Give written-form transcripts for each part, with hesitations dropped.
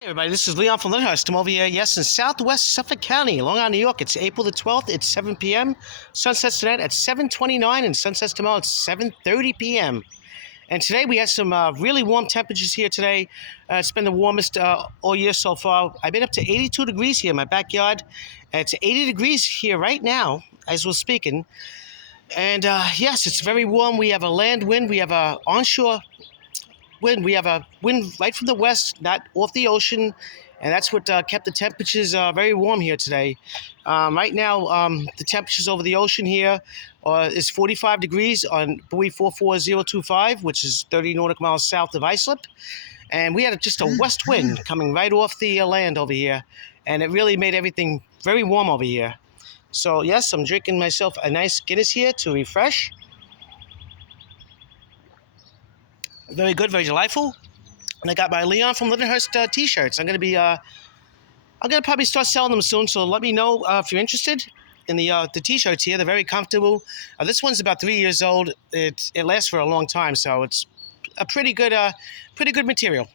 Hey everybody, this is Leon from Lyndhurst. I'm over here, yes, in southwest Suffolk County, Long Island, New York. It's April the 12th. It's 7 p.m. Sunsets tonight at 7:29, and sunsets tomorrow at 7:30 p.m. And today we had some really warm temperatures here today. It's been the warmest all year so far. I've been up to 82 degrees here in my backyard. It's 80 degrees here right now as we're speaking. And yes, it's very warm. We have a land wind. We have a onshore wind. We have a wind right from the west, not off the ocean, and that's what kept the temperatures very warm here today. Right now, the temperatures over the ocean here is 45 degrees on buoy 44025, which is 30 nautical miles south of Islip. And we had just a west wind coming right off the land over here, and it really made everything very warm over here. So yes, I'm drinking myself a nice Guinness here to refresh. Very good, very delightful. And I got my Leon from Lyndhurst t-shirts. I'm gonna probably start selling them soon. So let me know if you're interested in the t-shirts here. They're very comfortable. This one's about 3 years old. It lasts for a long time, so it's a pretty good material.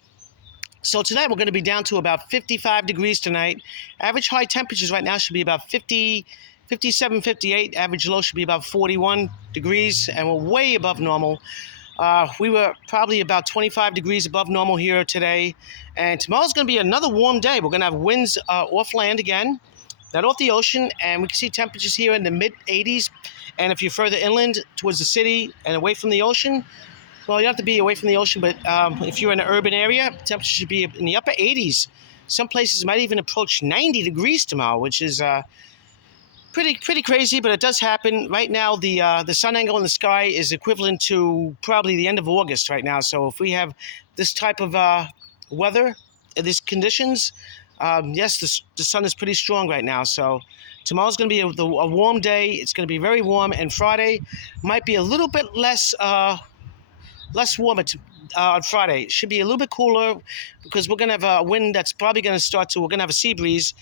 So tonight we're going to be down to about 55 degrees tonight. Average high temperatures right now should be about 50, 57, 58. Average low should be about 41 degrees, and we're way above normal. We were probably about 25 degrees above normal here today. And tomorrow's going to be another warm day. We're going to have winds off land again, not off the ocean. And we can see temperatures here in the mid-80s. And if you're further inland towards the city and away from the ocean, well, you don't have to be away from the ocean, but if you're in an urban area, temperatures should be in the upper 80s. Some places might even approach 90 degrees tomorrow, which is pretty crazy, but it does happen. Right now, the sun angle in the sky is equivalent to probably the end of August right now. So if we have this type of weather, these conditions, yes, the sun is pretty strong right now. So tomorrow's going to be a warm day. It's going to be very warm, and Friday might be a little bit less warmer on Friday. It should be a little bit cooler because we're going to have a wind that's probably going to start to. We're going to have a sea breeze.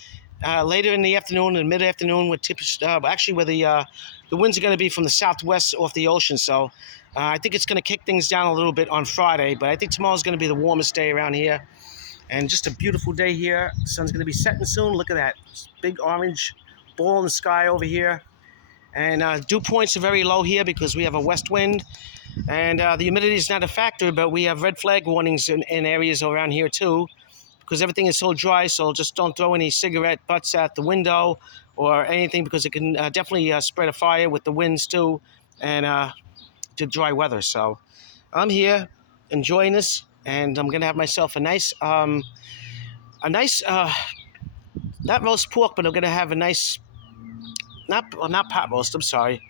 Later in the afternoon and mid-afternoon, where the winds are going to be from the southwest off the ocean. So I think it's going to kick things down a little bit on Friday, but I think tomorrow's going to be the warmest day around here. And just a beautiful day here. The sun's going to be setting soon. Look at that big orange ball in the sky over here. And dew points are very low here because we have a west wind. And the humidity is not a factor, but we have red flag warnings in areas around here too, because everything is so dry. So just don't throw any cigarette butts at the window or anything, because it can definitely spread a fire with the winds too, and to dry weather. So I'm here enjoying this, and I'm gonna have myself a nice not roast pork, but I'm gonna have a nice not pot roast. I'm sorry.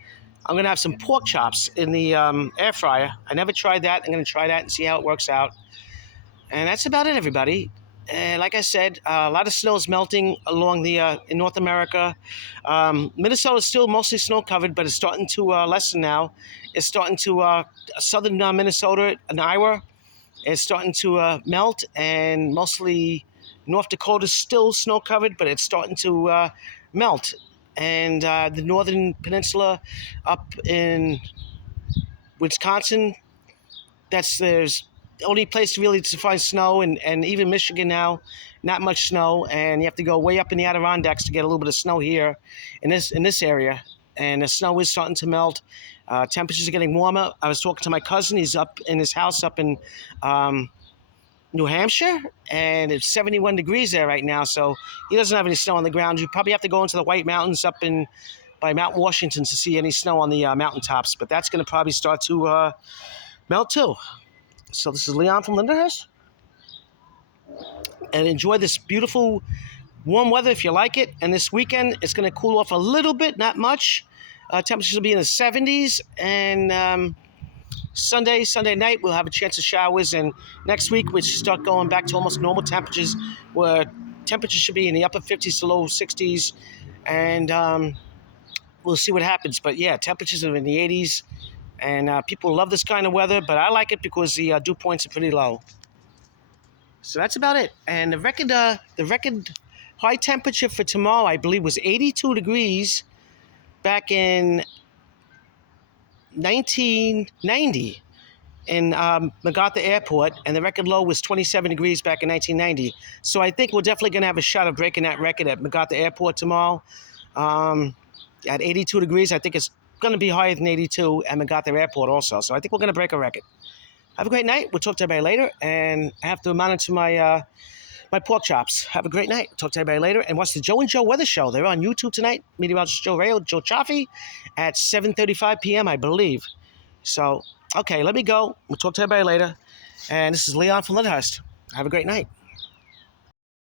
I'm gonna have some pork chops in the air fryer. I never tried that. I'm gonna try that and see how it works out. And that's about it, everybody. And like I said, a lot of snow is melting along in North America. Minnesota is still mostly snow covered, but it's starting to lessen now. It's starting to southern Minnesota and Iowa. It's starting to melt, and mostly North Dakota is still snow covered, but it's starting to melt. And the northern peninsula up in Wisconsin, there's the only place really to find snow, and even Michigan now, not much snow, and you have to go way up in the Adirondacks to get a little bit of snow here in this area. And the snow is starting to melt. Temperatures are getting warmer. I was talking to my cousin. He's up in his house up in New Hampshire, and it's 71 degrees there right now, so he doesn't have any snow on the ground. You probably have to go into the White Mountains up by Mount Washington to see any snow on the mountaintops, but that's going to probably start to melt too. So this is Leon from Lyndhurst, and enjoy this beautiful warm weather if you like it. And this weekend it's going to cool off a little bit, not much. Temperatures will be in the 70s, and Sunday night we'll have a chance of showers, and next week we should start going back to almost normal temperatures, where temperatures should be in the upper 50s to low 60s, and we'll see what happens. But yeah, temperatures are in the 80s. And people love this kind of weather, but I like it because the dew points are pretty low. So that's about it. And the record high temperature for tomorrow, I believe, was 82 degrees back in 1990. in MacArthur Airport, and the record low was 27 degrees back in 1990. So I think we're definitely going to have a shot of breaking that record at MacArthur Airport tomorrow. At 82 degrees, I think it's going to be higher than 82 at MacArthur Airport also. So I think we're going to break a record. Have a great night. We'll talk to everybody later, and I have to monitor my pork chops. Have a great night. Talk to everybody later, and watch the Joe and Joe Weather Show. They're on YouTube tonight. Meteorologist Joe Rayo, Joe Chaffee, at 7:35 p.m., I believe. So, okay, let me go. We'll talk to everybody later. And this is Leon from Lyndhurst. Have a great night.